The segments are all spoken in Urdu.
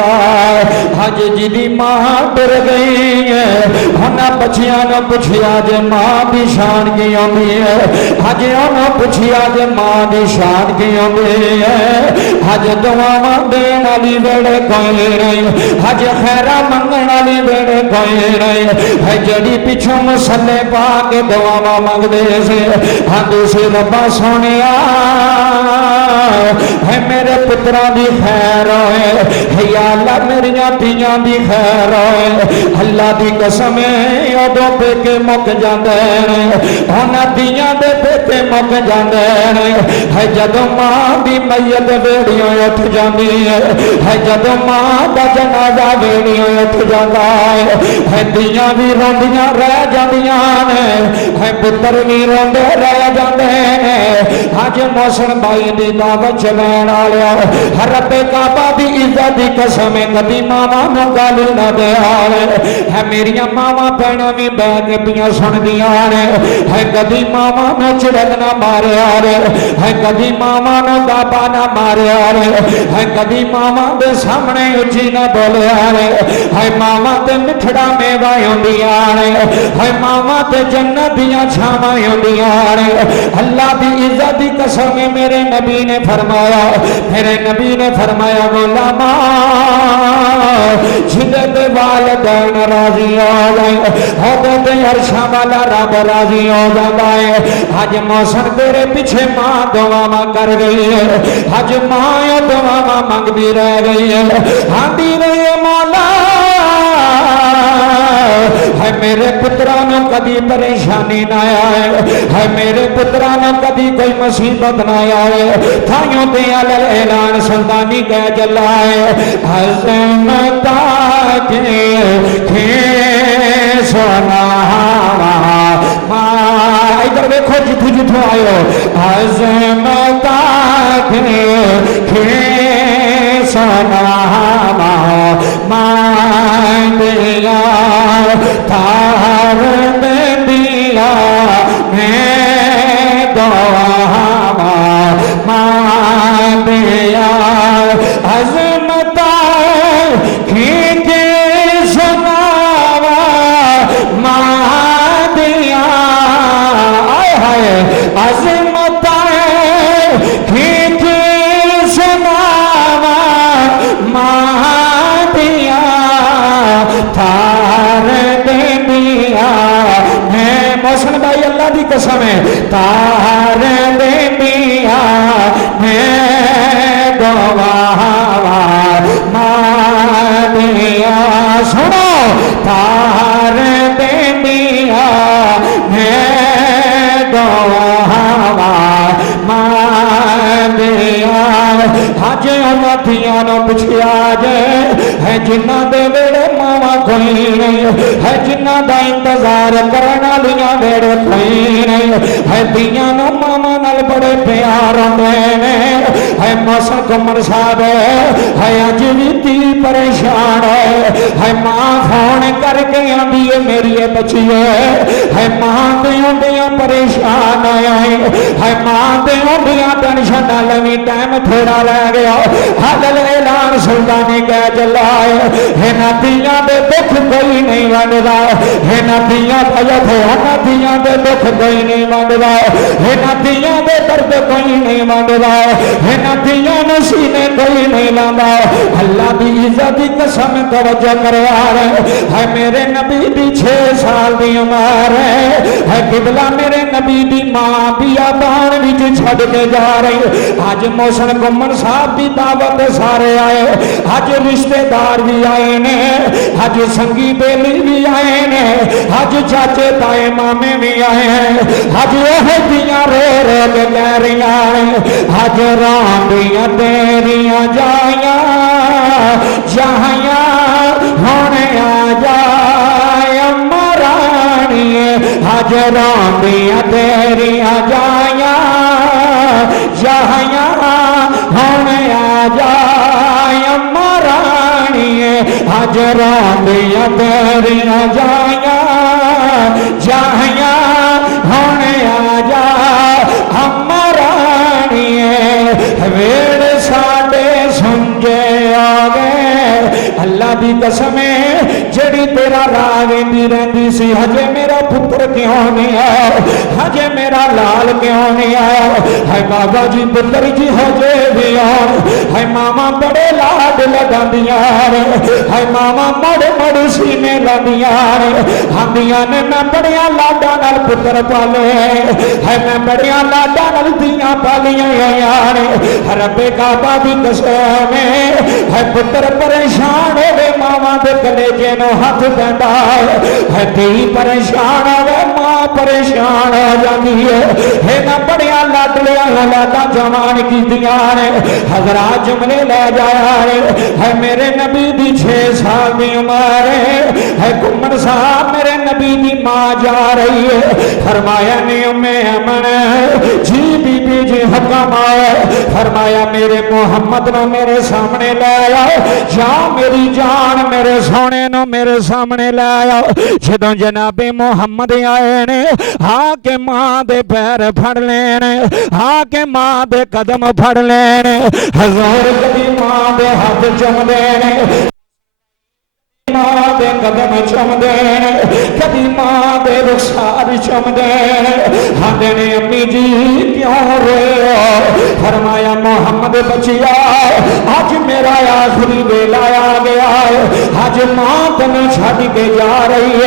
حج جی دی ماں ڈر گئی ہے ہنا بچیاں نو پوچھیا جے ماں دی شان کی ہوندی ہے حج انہوں پوچھیا جے ماں دی شان کی ہوندی ہے حج دعاواں دین والی ویڑے کوئی نہیں حج خیرہ منگن والی ویڑے کوئی نہیں ہے جڑی پیچھوں مسلے پا کے دعاواں منگ دے سے ہاں سی ربا سونیا ہے میرے پتران دی خیر ہوئے ہے یا اللہ میریاں تیاں دی خیر ہوئے اللہ دی قسم ہے ادو پہ کے مک جاندے ہونا تیاں دے پہ کے مک جاندے ہے جدو ماں دی میت ویڑیوں اٹھ جاندی ہے جدو ماں دا جنازہ ویڑیوں اٹھ جاندہ ہے تیاں بھی روندیاں رہ جاندیاں ہے پتر بھی روندے رہ جاندے حج محسن بھائی دی دعوت چلین آلیا رب کعبہ دی عزت دی قسم کبھی ماما نو گالی نہ دے آرے ہے میریاں ماما پہنا بھی بہ کے پیاں سن دیا آرے ہے کبھی ماما نو چڑک نہ مارے آرے ہے کبھی ماما نو دابا نہ مارے آرے ہے کبھی ماما دے سامنے اچھی نہ بولے آرے ہے ماما تے مٹھڑا میوہ ہوندی آرے ہے ماما تے جنت دیاں چھاواں ہوندی آرے اللہ دی عزت دی قسم میرے نبی نے فرمایا میرے نبی نے فرمایا غلاما جدت والدین راضی ہو جائے حضرت عرشہ والا رب راضی ہو جاتا ہے حج محسن تیرے پیچھے ماں دعا کر گئی ہے حج ماں دعا مانگ بھی رہ گئی ہے ہاندی رہی ہے مولا ہے میرے پترانوں کبھی پریشانی نہ آئے ہے میرے پترانوں کبھی کوئی مصیبت نہ آئے تھائیوں دے علل اعلان سلطانی کہہ جلائے حضمتا کے سونا ادھر دیکھو جتھو جتھو آئے حضمتا کے سونا مان دیا تار میں دیا میں دعا مان دیا عظمتہ کھینچ سناوا مان دیا آئے ہائے عظمتہ کھینچ سناوا مان دیا تار دے دیا میں محسن بھائی اللہ دی قسم ہے تار دے دیا میں گواہ مان دیا سنو تار دے دیا میں گواہ مان دیا حج امتیاں نو پچھیا جے ہے جنہ دے ویڑے ماما کوئی نہیں ہے جنہ دا انتظار کرنا لیا ویڑے کوئی نہیں ہے دیاں نو ماما نال بڑے پیار ہونے ہے موسم کمر صاحب ہے اج بھی تی پریشان ہے ماں فون کر کے آندی ہے میری بچی ہے ماں دیوں دیاں پریشان ہے ماں دیوں دیاں ٹینشن نہ لوی ٹائم تھوڑا رہ گیا حلل اعلان سلطانی کہہ چلا ہے نتیاں دے دکھ کوئی نہیں ونڈدا ہے نتیاں بھجت ہے نتیاں دے دکھ کوئی نہیں ونڈدا ہے نتیاں دے درد کوئی نہیں ونڈدا ہے نتیاں نسینے کوئی نہیں لاندا اللہ دی عزت دی قسم توجہ کرے آ رہے ہے میرے نبی دی 6 سال دی عمر ہے قبلہ میرے نبی دی ماں بیابان وچ چھڈ کے جا رہی آج محسن گمن صاحب دی دعوت سارے آئے آج رشتہ دار بھی آئے نے آج سنگی بیلی بھی آئے نے آج چاچے تائے مامے بھی آئے ہیں آج وہ دیاں رو رو کے کہہ رہی آئے آج راندیاں تیریاں جائیاں جہاں ہونے آ جائے اما رانی آج راندیاں تیریاں جائیاں جہاں ہونے آ جائے اما رانی آج راندیاں تیریاں جائیاں جہاں ہونے آ جائے اما رانی ویڑ ساڈے سنجے آ گئے اللہ دی قسم ہے جڑی تیرا راہ ویندی رہندی سی ہجے میرا پتر کیوں نہیں آیا ہجے میرا لال کیوں نہیں آیا ہے بابا جی پتر جی ہجے بھی آن ہے ماما بڑے لاڈ لگاندیاں ہے ماما مڑ سینے لاندیاں ہاندیاں نے میں بڑیاں لاڈاں نال پتر پالے ہے میں بڑیاں لاڈاں نال دیاں پالیاں یار رب کعبہ دی قسم ہے پتر پریشان ہوے ماما دے کلیجے نو ہاتھ پیندا ہے دھی پریشان ہوے ماں پریشان ہو جاندی ہے نہ بڑیاں لاڈلیاں اولاداں جوان کیتیاں نے حضرات جملے لے جایا ہے میرے نبی دی 6 سال دی عمر ہے گھومن صاحب میرے نبی دی ماں جا رہی ہے فرمایا نے امن جی بی بی جی حکم آیا فرمایا میرے محمد نو میرے سامنے لے آیا یا میری جان میرے سونے نو میرے سامنے لے آیا جدوں جناب محمد آئے نے ہاں کہ ماں دے پیر پھڑ لینے ہاں کہ ماں دے قدم پھڑ لینے حضور کبھی ماں دے ہاتھ چم دینے ماں دے قدم چم دینے کبھی ماں دے رخسار چم دینے ہاندے نے امی جی کیوں روئے فرمایا محمد بچیا آج میرا آخری ویلا آ گیا ہے آج ماں تمہیں چھڑ کے جا رہی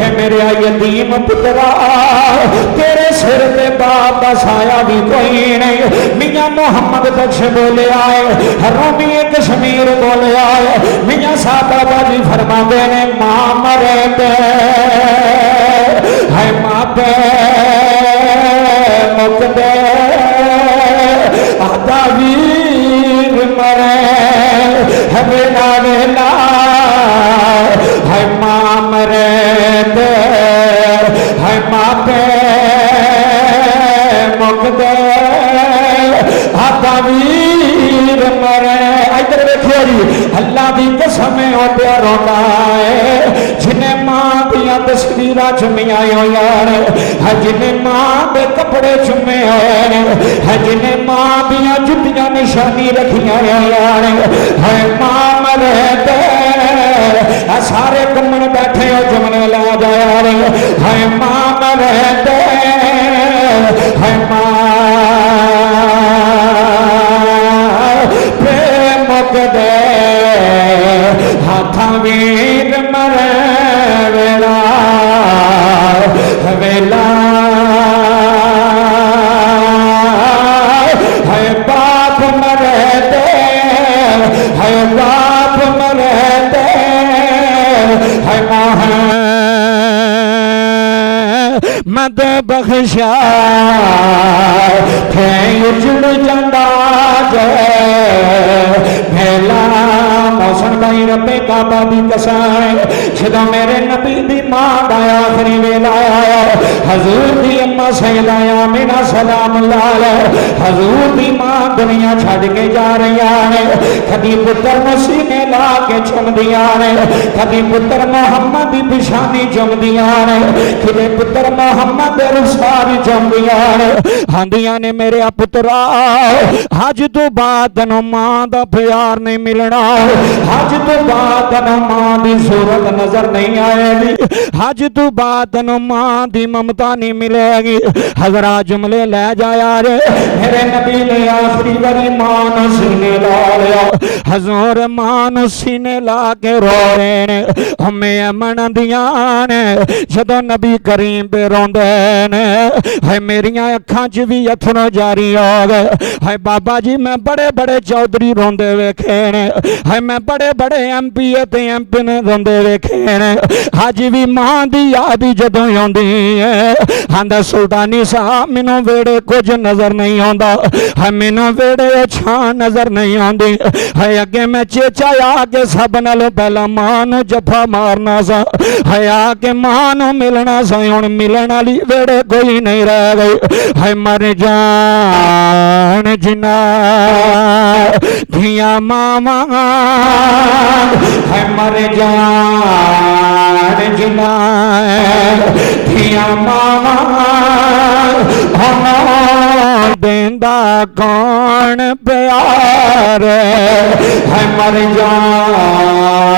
ہے میرے یتیم پترا تیرے سر پہ باپ کا سایہ بھی کوئی نہیں میاں محمد بخش بولے آئے رومی کشمیر بولے آئے میاں صاحب باجی فرما دے نے ماں مرے دے ہے ماں پہ مک دے آدھا ویر مرے ہے بینا ویلا ہے ماں مرے دے ہے ماں پہ مک دے آدھا ویر مرے ادھر دیکھو جی اللہ دی قسم ہوتے روتا ہے جنہیں ماں دیا تصویریں چمیاں ہوئے جنہیں ماں دے کپڑے چمے ہوئے جنہیں ماں دیا جتیاں نشانی رکھیاں ہوئے ماں مرے دے سارے کمن بیٹھے ہو جمنے لا جایا رہے ماں مرے دے ماں مک دے ہاتھاں ویر مرے ویلا ویلا ہے باپ مرے دے ہے باپ مرے دے ہے ماں مد بخشا تھے اجڑ جندا جے بھیلا موسن بھائی رب کعبہ دی قسم جدوں میرے نبی دی ماں دا آخری ویلا آیا حضور دی اماں سیدہ آمنہ سلام اللہ علیہ حضور دی ماں دنیا چھڑ کے جا رہی آنے کبھی پتر مسینے لا کے چم دیا نے کبھی پتر محمد دی پشانی چم دیا نے کبھی پتر محمد رخسار چم دیا نے ہاندیاں نے میرے پترا حج تو بعد نو ماں دا پیار نہیں ملنا حج تو بعد نو ماں دی صورت نظر نہیں آئے گی حج تو بعد نو ماں دی ممتا نہیں ملے گی حضرات جملے لے جایا رے میرے نبی نے آخری بری ماں نو سینے لا لیا حضور ماں نو سینے لا کے رو رہے نے ہمیں امن دیاں نے جدو نبی کریم پہ روندے نے ہے میریاں اکھاں چ بھی اتھنو جاری ہو گئے ہے بابا جی میں بڑے بڑے چودھری روندے ویکھے نے ہے میں بڑے بڑے ایم پی تے ایم پی نے روندے ویکھے نے حج بھی ماں دی یاد جدوں آندی ہے ہندا سلطانی صاحب مینوں ویڑے کچھ نظر نہیں آندا ہے مینوں ویڑے چھان نظر نہیں آندی ہے اگے میں چیچا آ کے سب نالوں پہلا ماں نو جفا مارنا سا ہے آ کے ماں نو ملنا سا ہن ملن والی ویڑے کوئی نہیں رہ گئی ہے مر جان جنا دھیاں ماما ہے مر جان جنا دھیاں ماما ہونا دیندا کون پیار ہے مر جان